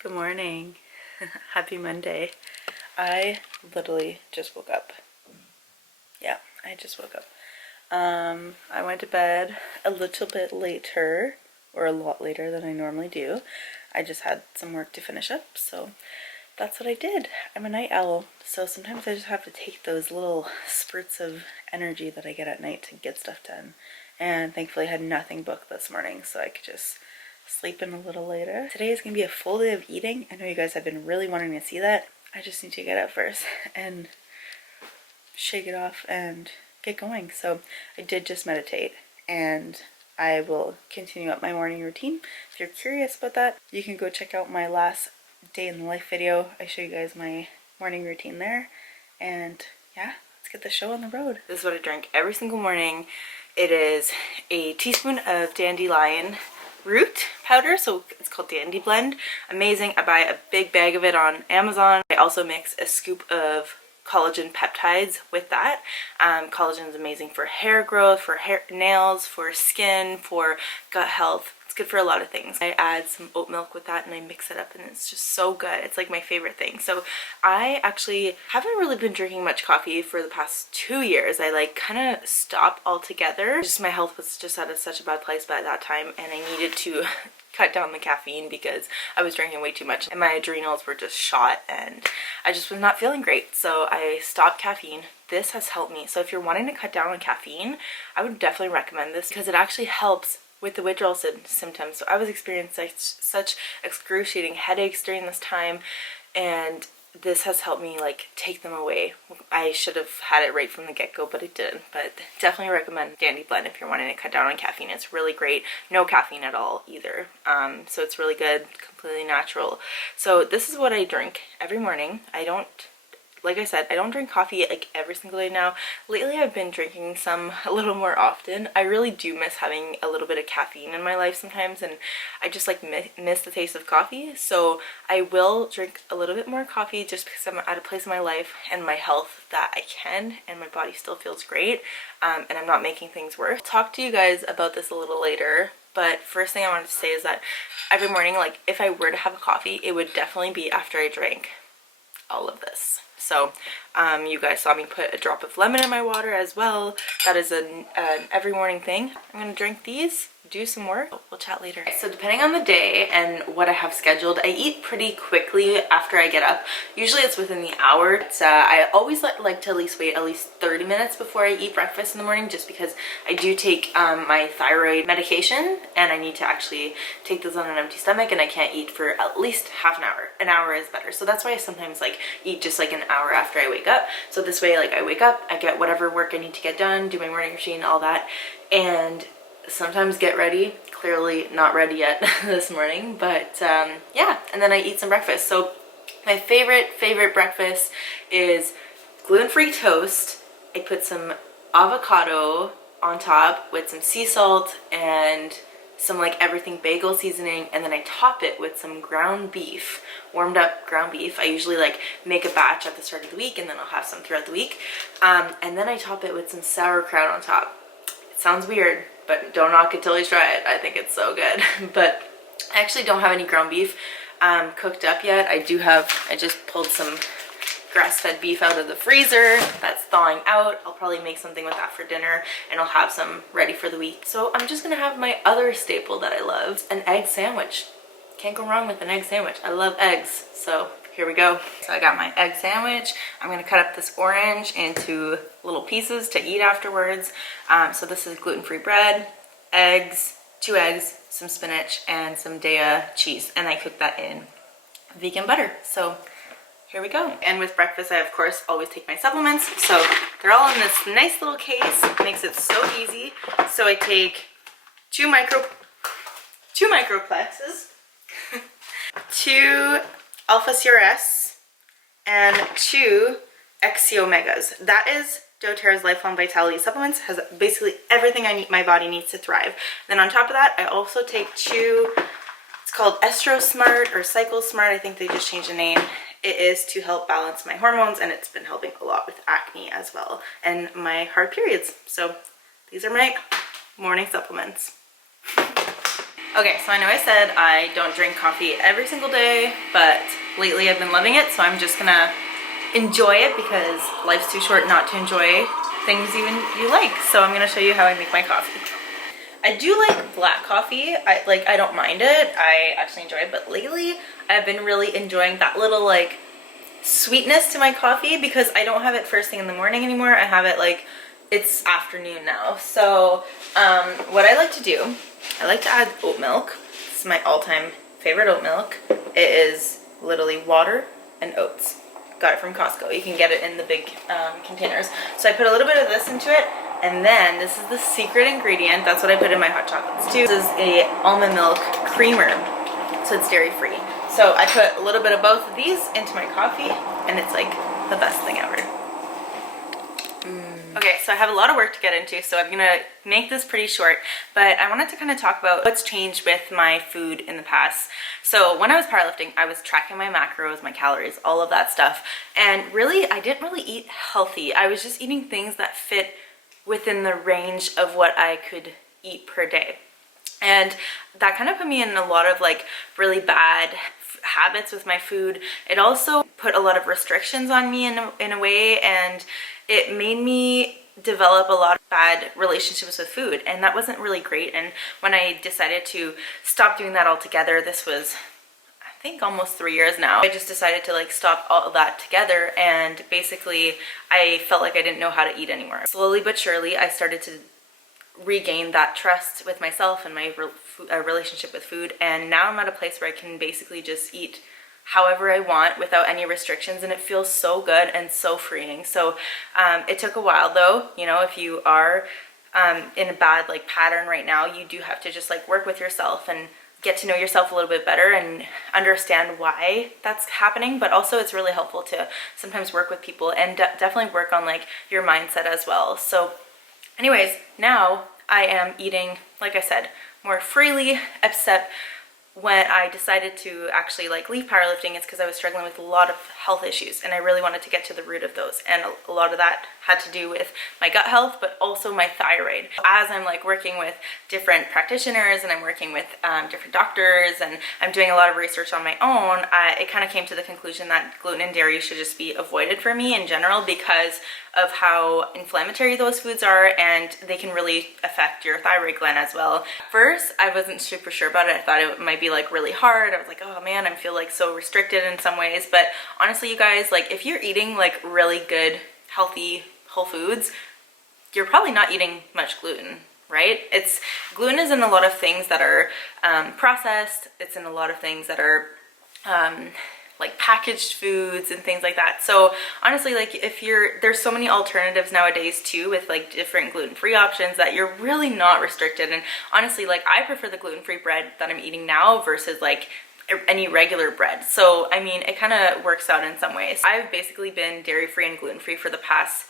Good morning. Happy Monday. I literally just woke up. Yeah, I just woke up. I went to bed a little bit later, or a lot later than I normally do. I just had some work to finish up, so that's what I did. I'm a night owl, so sometimes I just have to take those little spurts of energy that I get at night to get stuff done. And thankfully I had nothing booked this morning, so I could just sleep in a little later. Today is going to be a full day of eating. I know you guys have been really wanting to see that. I just need to get up first and shake it off and get going. So I did just meditate, and I will continue up my morning routine. If you're curious about that, you can go check out my last day in the life video. I show you guys my morning routine there. And yeah, let's get the show on the road. This is what I drink every single morning. It is a teaspoon of dandelion root powder, so it's called Dandy Blend. Amazing. I buy a big bag of it on Amazon. I also mix a scoop of collagen peptides with that. Collagen is amazing for hair growth, for hair, nails, for skin, for gut health. It's good for a lot of things. I add some oat milk with that and I mix it up, and it's just so good. It's like my favorite thing. So I actually haven't really been drinking much coffee for the past 2 years. I like kind of stopped altogether. Just my health was just at such a bad place by that time, and I needed to cut down the caffeine because I was drinking way too much and my adrenals were just shot and I just was not feeling great. So I stopped caffeine. This has helped me. So if you're wanting to cut down on caffeine, I would definitely recommend this because it actually helps with the withdrawal symptoms. So I was experiencing such excruciating headaches during this time, and this has helped me like take them away. I should have had it right from the get-go, but I didn't. But definitely recommend Dandy Blend if you're wanting to cut down on caffeine. It's really great. No caffeine at all either. So it's really good, completely natural. So this is what I drink every morning. Like I said, I don't drink coffee like every single day now. Lately I've been drinking some a little more often. I really do miss having a little bit of caffeine in my life sometimes, and I just like miss the taste of coffee. So I will drink a little bit more coffee just because I'm at a place in my life and my health that I can, and my body still feels great, and I'm not making things worse. I'll talk to you guys about this a little later. But first thing I wanted to say is that every morning, like if I were to have a coffee, it would definitely be after I drank all of this. So you guys saw me put a drop of lemon in my water as well. That is an every morning thing. I'm gonna drink these, do some work. We'll chat later. So depending on the day and what I have scheduled, I eat pretty quickly after I get up. Usually it's within the hour. I always like to at least wait at least 30 minutes before I eat breakfast in the morning, just because I do take my thyroid medication and I need to actually take those on an empty stomach, and I can't eat for at least half an hour. An hour is better. So that's why I sometimes like eat just like an hour after I wake up. So this way, like I wake up, I get whatever work I need to get done, do my morning routine, all that, and sometimes get ready. Clearly not ready yet this morning, but yeah, and then I eat some breakfast. So my favorite breakfast is gluten-free toast. I put some avocado on top with some sea salt and some like everything bagel seasoning, and then I top it with some ground beef, warmed up ground beef. I usually like make a batch at the start of the week, and then I'll have some throughout the week, and then I top it with some sauerkraut on top. It sounds weird, but don't knock it till you try it. I think it's so good. But I actually don't have any ground beef cooked up yet. I just pulled some grass-fed beef out of the freezer that's thawing out. I'll probably make something with that for dinner, and I'll have some ready for the week. So I'm just gonna have my other staple that I love, an egg sandwich. Can't go wrong with an egg sandwich. I love eggs, so here we go. So I got my egg sandwich. I'm gonna cut up this orange into little pieces to eat afterwards. So this is gluten-free bread, eggs, 2 eggs, some spinach, and some Daiya cheese, and I cook that in vegan butter. So here we go. And with breakfast, I of course always take my supplements. So they're all in this nice little case. It makes it so easy. So I take 2 microplexes, 2 alpha CRS, and 2 XC omegas. That is doTERRA's Lifelong Vitality Supplements. Has basically everything my body needs to thrive. Then on top of that, I also take 2, it's called Estro Smart or Cycle Smart. I think they just changed the name. It is to help balance my hormones, and it's been helping a lot with acne as well and my hard periods. So these are my morning supplements. Okay, so I know I said I don't drink coffee every single day, but lately I've been loving it, so I'm just gonna enjoy it because life's too short not to enjoy things even you like. So I'm gonna show you how I make my coffee. I do like black coffee. I don't mind it. I actually enjoy it, but lately I've been really enjoying that little like sweetness to my coffee because I don't have it first thing in the morning anymore. I have it like it's afternoon now. So what I like to do, I like to add oat milk. This is my all-time favorite oat milk. It is literally water and oats. Got it from Costco. You can get it in the big containers. So I put a little bit of this into it, and then this is the secret ingredient. That's what I put in my hot chocolates too. This is a almond milk creamer, so it's dairy free. So I put a little bit of both of these into my coffee, and it's like the best thing ever. Okay, so I have a lot of work to get into, so I'm gonna make this pretty short, but I wanted to kind of talk about what's changed with my food in the past. So when I was powerlifting, I was tracking my macros, my calories, all of that stuff, and really, I didn't really eat healthy. I was just eating things that fit within the range of what I could eat per day. And that kind of put me in a lot of like really bad habits with my food. It also put a lot of restrictions on me in a way, and it made me develop a lot of bad relationships with food, and that wasn't really great. And when I decided to stop doing that altogether, this was I think almost 3 years now, I just decided to like stop all of that together, and basically I felt like I didn't know how to eat anymore. Slowly but surely I started to regain that trust with myself and my relationship with food, and now I'm at a place where I can basically just eat however I want without any restrictions, and it feels so good and so freeing. So it took a while though. You know, if you are in a bad like pattern right now, you do have to just like work with yourself and get to know yourself a little bit better and understand why that's happening. But also it's really helpful to sometimes work with people and definitely work on like your mindset as well. So anyways, now I am eating, like I said, more freely, except when I decided to actually like leave powerlifting, it's because I was struggling with a lot of health issues, and I really wanted to get to the root of those. And a lot of that had to do with my gut health, but also my thyroid. As I'm like working with different practitioners, and I'm working with different doctors, and I'm doing a lot of research on my own, it kind of came to the conclusion that gluten and dairy should just be avoided for me in general because of how inflammatory those foods are, and they can really affect your thyroid gland as well. First, I wasn't super sure about it. I thought it might be like really hard. I was like, oh man, I feel like so restricted in some ways. But honestly, you guys, like if you're eating like really good, healthy, whole foods, you're probably not eating much gluten, right? Gluten is in a lot of things that are processed. It's in a lot of things that are like packaged foods and things like that. So honestly, like there's so many alternatives nowadays too, with like different gluten-free options, that you're really not restricted. And honestly, like I prefer the gluten-free bread that I'm eating now versus like any regular bread. So I mean, it kind of works out in some ways. I've basically been dairy-free and gluten-free for the past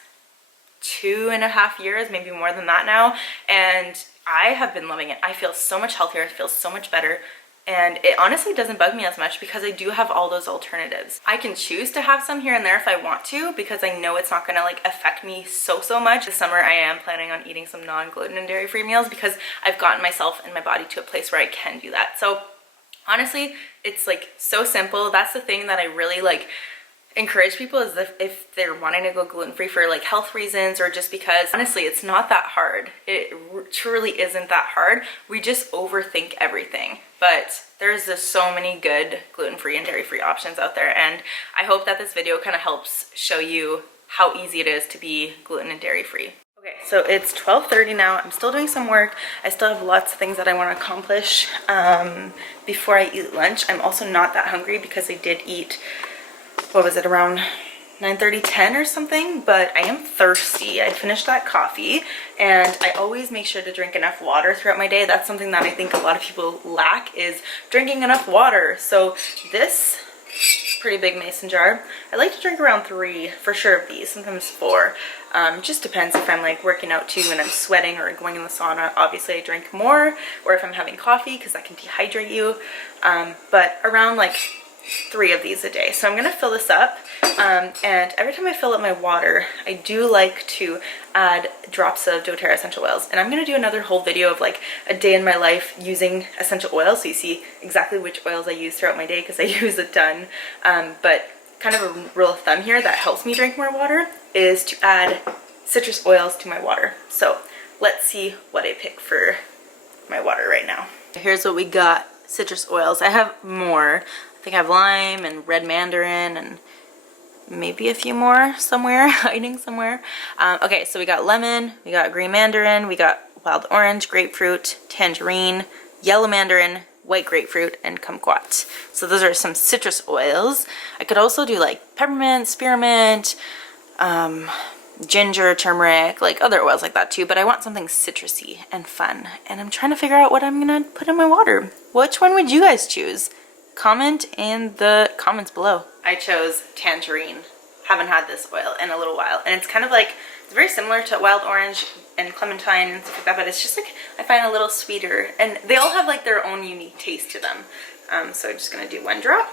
2.5 years, maybe more than that now, and I have been loving it. I feel so much healthier. I feel so much better. And it honestly doesn't bug me as much because I do have all those alternatives. I can choose to have some here and there if I want to, because I know it's not gonna like affect me so much. This summer I am planning on eating some non-gluten and dairy-free meals because I've gotten myself and my body to a place where I can do that. So honestly, it's like so simple. That's the thing that I really like encourage people, is if they're wanting to go gluten-free for like health reasons, or just because honestly it's not that hard. It truly isn't that hard. We just overthink everything. But there's just so many good gluten-free and dairy-free options out there, and I hope that this video kind of helps show you how easy it is to be gluten and dairy-free. Okay, so it's 12:30 now. I'm still doing some work. I still have lots of things that I want to accomplish before I eat lunch. I'm also not that hungry because I did eat, what was it, around 9:30, 10 or something, but I am thirsty. I finished that coffee, and I always make sure to drink enough water throughout my day. That's something that I think a lot of people lack, is drinking enough water. So this pretty big mason jar, I like to drink around 3 for sure of these, sometimes 4. Just depends if I'm like working out too and I'm sweating or going in the sauna. Obviously I drink more, or if I'm having coffee, because that can dehydrate you. But around like 3 of these a day. So I'm gonna fill this up, and every time I fill up my water, I do like to add drops of doTERRA essential oils. And I'm gonna do another whole video of like a day in my life using essential oils, so you see exactly which oils I use throughout my day, because I use a ton. But kind of a rule of thumb here that helps me drink more water is to add citrus oils to my water. So let's see what I pick for my water right now. Here's what we got. Citrus oils. I have more. I think I have lime and red mandarin and maybe a few more somewhere, hiding somewhere. Okay, so we got lemon, we got green mandarin, we got wild orange, grapefruit, tangerine, yellow mandarin, white grapefruit, and kumquat. So those are some citrus oils. I could also do like peppermint, spearmint, ginger, turmeric, like other oils like that too, but I want something citrusy and fun, and I'm trying to figure out what I'm gonna put in my water. Which one would you guys choose? Comment in the comments below. I chose tangerine. Haven't had this oil in a little while, and it's kind of like, it's very similar to wild orange and clementine and stuff like that, but it's just like, I find a little sweeter, and they all have like their own unique taste to them. So I'm just gonna do 1 drop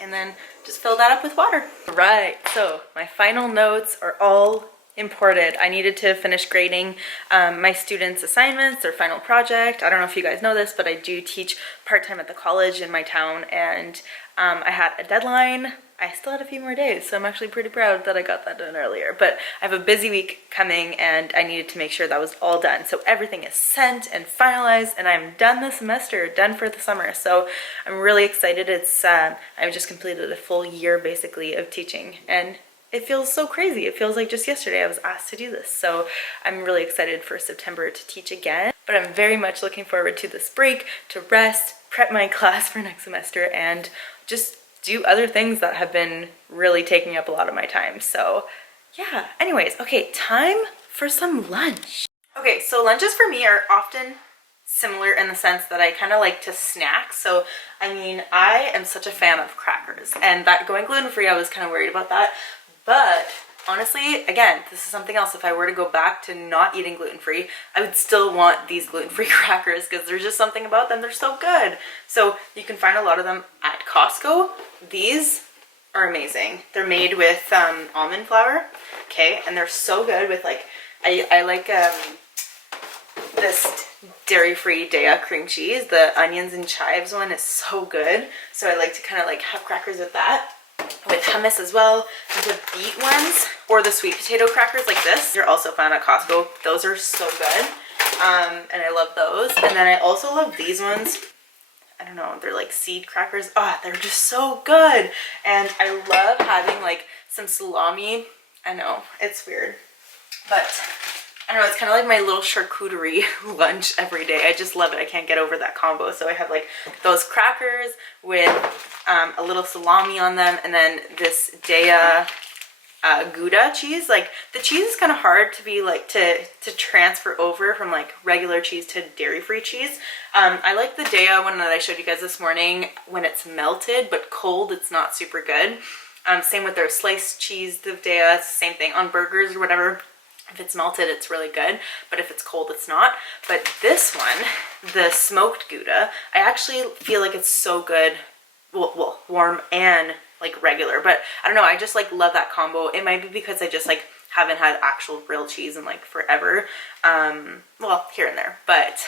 and then just fill that up with water. Right, so my final notes are all imported. I needed to finish grading my students' assignments, their final project. I don't know if you guys know this, but I do teach part-time at the college in my town, and I had a deadline. I still had a few more days, so I'm actually pretty proud that I got that done earlier. But I have a busy week coming, and I needed to make sure that was all done. So everything is sent and finalized, and I'm done this semester, done for the summer. So I'm really excited. It's I've just completed a full year basically of teaching, and it feels so crazy. It feels like just yesterday I was asked to do this. So I'm really excited for September to teach again. But I'm very much looking forward to this break, to rest, prep my class for next semester, and just do other things that have been really taking up a lot of my time. So yeah, anyways, okay, time for some lunch. Okay, so lunches for me are often similar in the sense that I kind of like to snack. So I mean, I am such a fan of crackers, and that going gluten-free, I was kind of worried about that. But honestly, again, this is something else. If I were to go back to not eating gluten-free, I would still want these gluten-free crackers, because there's just something about them. They're so good. So you can find a lot of them at Costco. These are amazing. They're made with almond flour, okay? And they're so good with like, I like this dairy-free Daiya cream cheese. The onions and chives one is so good. So I like to kind of like have crackers with that. With hummus as well. The beet ones or the sweet potato crackers like this, you're also found at Costco. Those are so good, and I love those. And then I also love these ones. I don't know, they're like seed crackers. They're just so good. And I love having like some salami. I know, it's weird, but I don't know, it's kind of like my little charcuterie lunch every day. I just love it. I can't get over that combo. So I have like those crackers with a little salami on them, and then this Daiya Gouda cheese. Like the cheese is kind of hard to be like to transfer over from like regular cheese to dairy-free cheese. I like the Daiya one that I showed you guys this morning when it's melted, but cold it's not super good. Same with their sliced cheese, the Daiya, it's the same thing on burgers or whatever. If it's melted, it's really good, but if it's cold, it's not. But this one, the smoked Gouda, I actually feel like it's so good, well, warm and like regular, but I don't know, I just like love that combo. It might be because I just like haven't had actual real cheese in like forever, well, here and there, but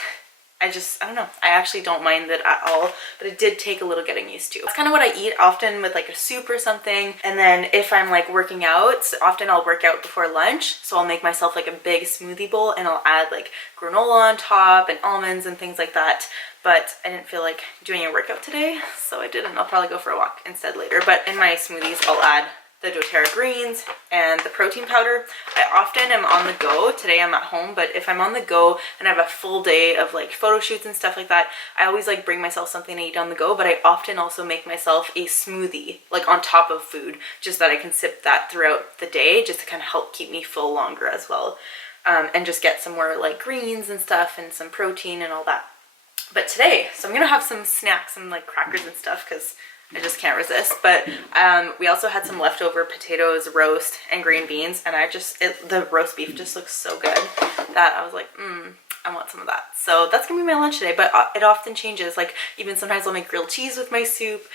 I don't know, I actually don't mind it at all, but it did take a little getting used to. That's kind of what I eat often with like a soup or something. And then if I'm like working out, often I'll work out before lunch, so I'll make myself like a big smoothie bowl, and I'll add like granola on top and almonds and things like that. But I didn't feel like doing a workout today, so I didn't. I'll probably go for a walk instead later. But in my smoothies, I'll add the doTERRA greens and the protein powder. I often am on the go. Today I'm at home, but if I'm on the go and I have a full day of like photo shoots and stuff like that, I always like bring myself something to eat on the go, but I often also make myself a smoothie like on top of food, just that I can sip that throughout the day, just to kind of help keep me full longer as well, and just get some more like greens and stuff and some protein and all that. But today, so I'm gonna have some snacks and like crackers and stuff because I just can't resist. But we also had some leftover potatoes, roast, and green beans, and the roast beef just looks so good that I was like, I want some of that. So that's gonna be my lunch today, but it often changes. Like even sometimes I'll make grilled cheese with my soup.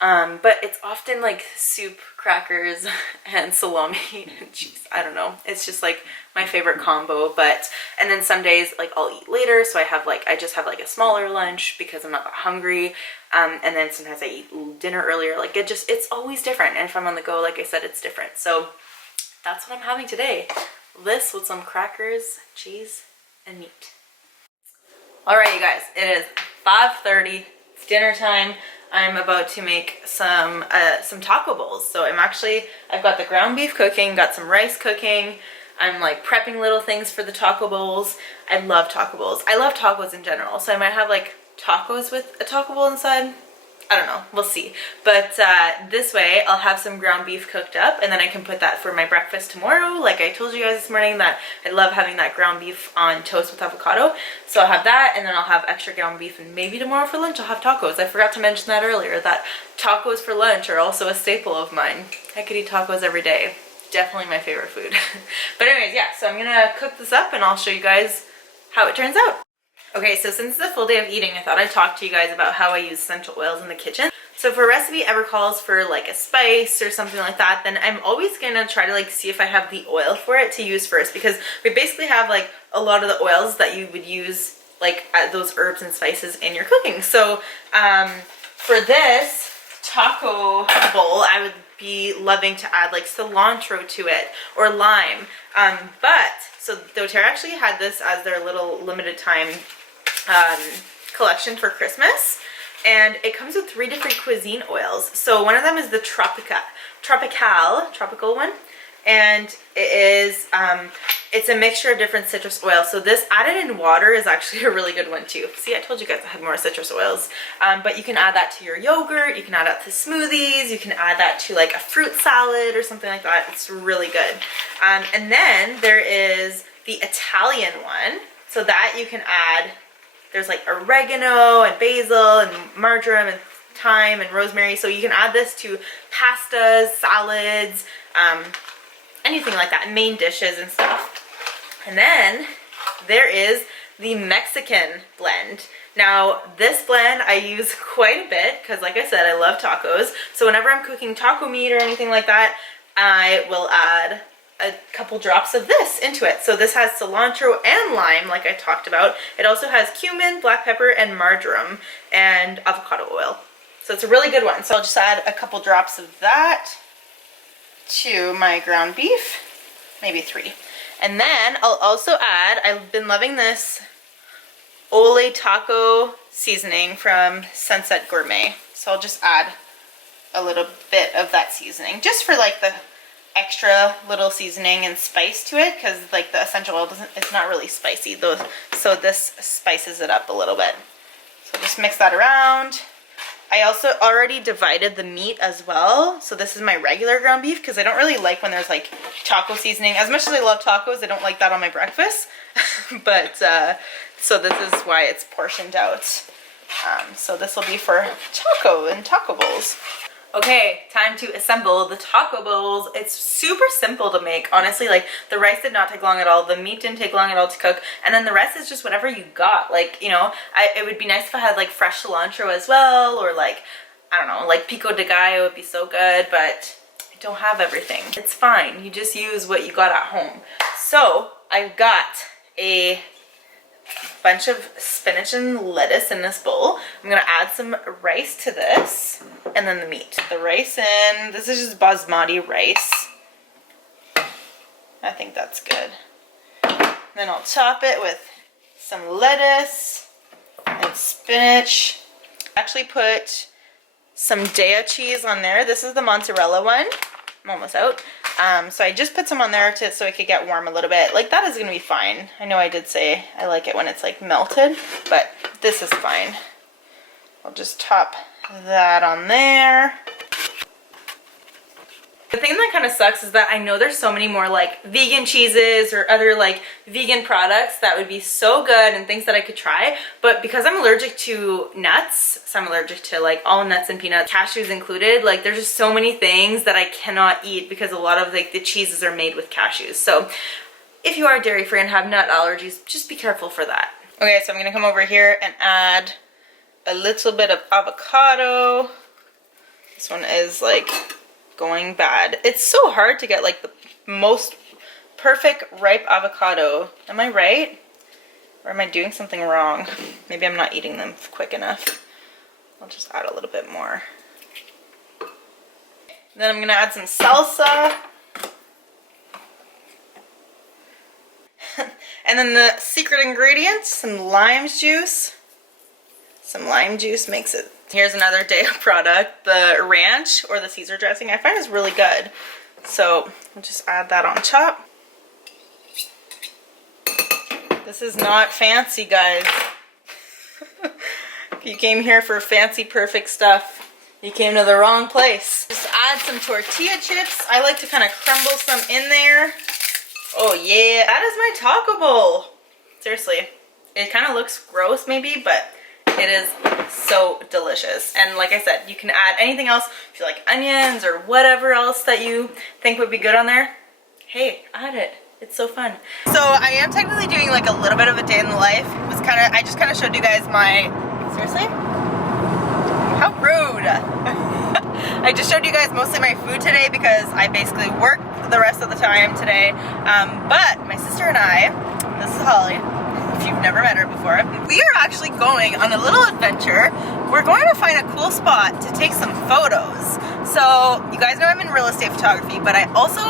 But it's often like soup, crackers, and salami and cheese. I don't know. It's just like my favorite combo. And then some days like I'll eat later, so I just have like a smaller lunch because I'm not that hungry. And then sometimes I eat dinner earlier. Like it's always different. And if I'm on the go, like I said, it's different. So that's what I'm having today. This with some crackers, cheese, and meat. All right, you guys, it is 5:30. It's dinner time. I'm about to make some taco bowls. So I've got the ground beef cooking, got some rice cooking. I'm like prepping little things for the taco bowls. I love taco bowls. I love tacos in general. So I might have like tacos with a taco bowl inside. I don't know, we'll see. But this way I'll have some ground beef cooked up, and then I can put that for my breakfast tomorrow. Like I told you guys this morning that I love having that ground beef on toast with avocado. So I'll have that, and then I'll have extra ground beef, and maybe tomorrow for lunch I'll have tacos. I forgot to mention that earlier, that tacos for lunch are also a staple of mine. I could eat tacos every day. Definitely my favorite food. But anyways, yeah, so I'm gonna cook this up and I'll show you guys how it turns out. Okay, so since it's a full day of eating, I thought I'd talk to you guys about how I use essential oils in the kitchen. So if a recipe ever calls for like a spice or something like that, then I'm always gonna try to like see if I have the oil for it to use first, because we basically have like a lot of the oils that you would use like those herbs and spices in your cooking. So for this taco bowl, I would be loving to add like cilantro to it or lime. So doTERRA actually had this as their little limited time collection for Christmas, and it comes with 3 different cuisine oils. So one of them is the tropical one, and it's a mixture of different citrus oils. So this added in water is actually a really good one too. See, I told you guys I had more citrus oils. But you can add that to your yogurt, you can add that to smoothies, you can add that to like a fruit salad or something like that. It's really good. And then there is the Italian one. So that you can add, there's like oregano and basil and marjoram and thyme and rosemary. So you can add this to pastas, salads, anything like that, main dishes and stuff. And then there is the Mexican blend. Now this blend I use quite a bit because, like I said, I love tacos. So whenever I'm cooking taco meat or anything like that, I will add a couple drops of this into it. So this has cilantro and lime, like I talked about. It also has cumin, black pepper, and marjoram, and avocado oil. So it's a really good one. So I'll just add a couple drops of that to my ground beef, maybe 3. And then I'll also add, I've been loving this Ole Taco seasoning from Sunset Gourmet. So I'll just add a little bit of that seasoning, just for like the extra little seasoning and spice to it, because like the essential oil it's not really spicy though, so this spices it up a little bit. So just mix that around. I also already divided the meat as well. So this is my regular ground beef, because I don't really like when there's like taco seasoning. As much as I love tacos, I don't like that on my breakfast. But so this is why it's portioned out. So this will be for taco bowls. Okay, time to assemble the taco bowls. It's super simple to make, honestly. Like, the rice did not take long at all, the meat didn't take long at all to cook, and then the rest is just whatever you got. Like, you know, it would be nice if I had like fresh cilantro as well, or like, I don't know, like pico de gallo would be so good, but I don't have everything. It's fine, you just use what you got at home. So I've got a bunch of spinach and lettuce in this bowl. I'm gonna add some rice to this, and then the meat. The rice in, this is just basmati rice. I think that's good. Then I'll top it with some lettuce and spinach. Actually put some Daiya cheese on there. This is the mozzarella one. I'm almost out. So I just put some on there so it could get warm a little bit. Like, that is going to be fine. I know I did say I like it when it's like melted, but this is fine. I'll just top that on there. The thing that kind of sucks is that I know there's so many more like vegan cheeses or other like vegan products that would be so good and things that I could try, but because I'm allergic to nuts, so I'm allergic to like all nuts and peanuts, cashews included, like there's just so many things that I cannot eat because a lot of like the cheeses are made with cashews. So if you are dairy free and have nut allergies, just be careful for that. Okay, so I'm gonna come over here and add a little bit of avocado. This one is like going bad. It's so hard to get like the most perfect ripe avocado. Am I right? Or am I doing something wrong? Maybe I'm not eating them quick enough. I'll just add a little bit more. Then I'm gonna add some salsa. And then the secret ingredient, some lime juice. Some lime juice makes it. Here's another day of product, the ranch or the Caesar dressing. I find is really good. So I'll just add that on top. This is not fancy, guys. If you came here for fancy, perfect stuff, you came to the wrong place. Just add some tortilla chips. I like to kind of crumble some in there. Oh yeah, that is my taco bowl. Seriously, it kind of looks gross maybe, but it is so delicious. And like I said, you can add anything else. If you like onions or whatever else that you think would be good on there, hey, add it. It's so fun. So I am technically doing like a little bit of a day in the life. It was kind of, I just kind of showed you guys my, seriously? How rude. I just showed you guys mostly my food today because I basically worked the rest of the time today. But my sister and I, this is Holly, if you've never met her before, we are actually going on a little adventure. We're going to find a cool spot to take some photos. So you guys know I'm in real estate photography, but I also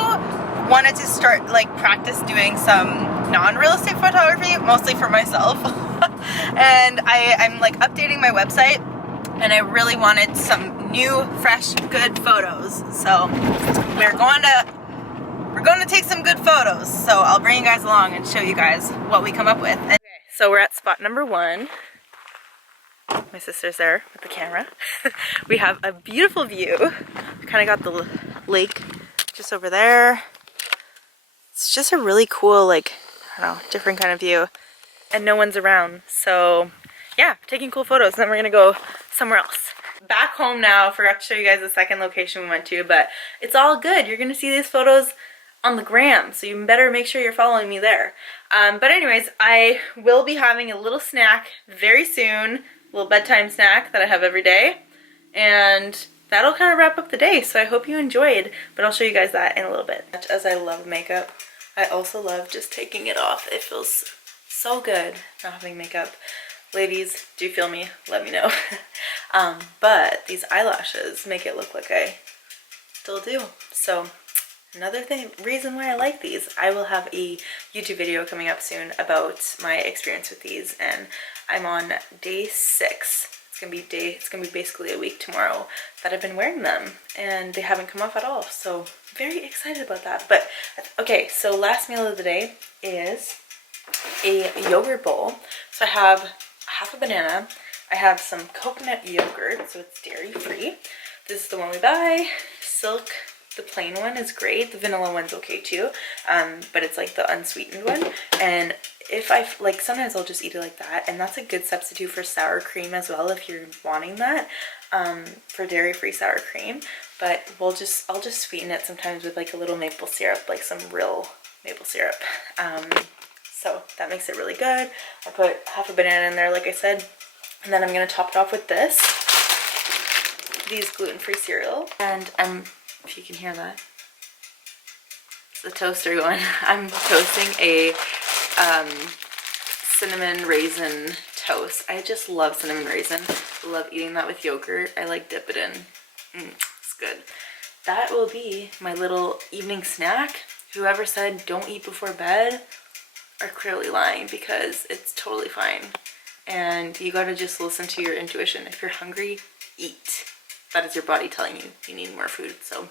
wanted to start like practice doing some non-real estate photography, mostly for myself. And I'm like updating my website, and I really wanted some new, fresh, good photos. So we're going to take some good photos. So I'll bring you guys along and show you guys what we come up with. Okay, so we're at spot number 1. My sister's there with the camera. We have a beautiful view. We kind of got the lake just over there. It's just a really cool, like, I don't know, different kind of view. And no one's around. So yeah, taking cool photos. Then we're gonna go somewhere else. Back home now. Forgot to show you guys the second location we went to, but it's all good. You're gonna see these photos on the gram, so you better make sure you're following me there. But anyways, I will be having a little snack very soon, a little bedtime snack that I have every day, and that'll kind of wrap up the day. So I hope you enjoyed, but I'll show you guys that in a little bit. As I love makeup, I also love just taking it off. It feels so good not having makeup. Ladies, do you feel me? Let me know. But these eyelashes make it look like I still do. So another reason why I like these, I will have a YouTube video coming up soon about my experience with these, and I'm on day 6. It's gonna be basically a week tomorrow that I've been wearing them, and they haven't come off at all. So very excited about that. But okay, so last meal of the day is a yogurt bowl. So I have half a banana. I have some coconut yogurt, so it's dairy free. This is the one we buy. Silk, the plain one is great. The vanilla one's okay too, but it's like the unsweetened one. And if I like, sometimes I'll just eat it like that, and that's a good substitute for sour cream as well if you're wanting that, for dairy-free sour cream. But I'll just sweeten it sometimes with like a little maple syrup, like some real maple syrup. So that makes it really good. I put half a banana in there, like I said, and then I'm gonna top it off with these gluten-free cereal. And if you can hear that, it's the toaster going. I'm toasting a cinnamon raisin toast. I just love cinnamon raisin. I love eating that with yogurt. I like dip it in. It's good. That will be my little evening snack. Whoever said don't eat before bed are clearly lying, because it's totally fine. And you gotta just listen to your intuition. If you're hungry, eat. That is your body telling you you need more food. So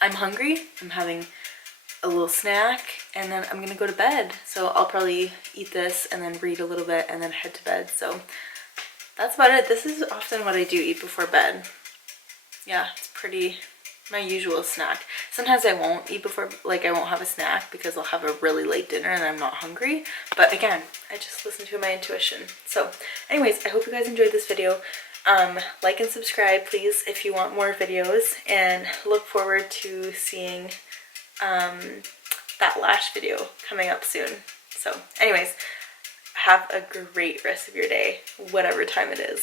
I'm hungry. I'm having a little snack, and then I'm gonna go to bed. So I'll probably eat this and then read a little bit and then head to bed. So that's about it. This is often what I do eat before bed. Yeah, it's pretty my usual snack. Sometimes I won't eat before, like I won't have a snack because I'll have a really late dinner and I'm not hungry. But again, I just listen to my intuition. So anyways, I hope you guys enjoyed this video. Like and subscribe please if you want more videos, and look forward to seeing that lash video coming up soon. So anyways, have a great rest of your day, whatever time it is.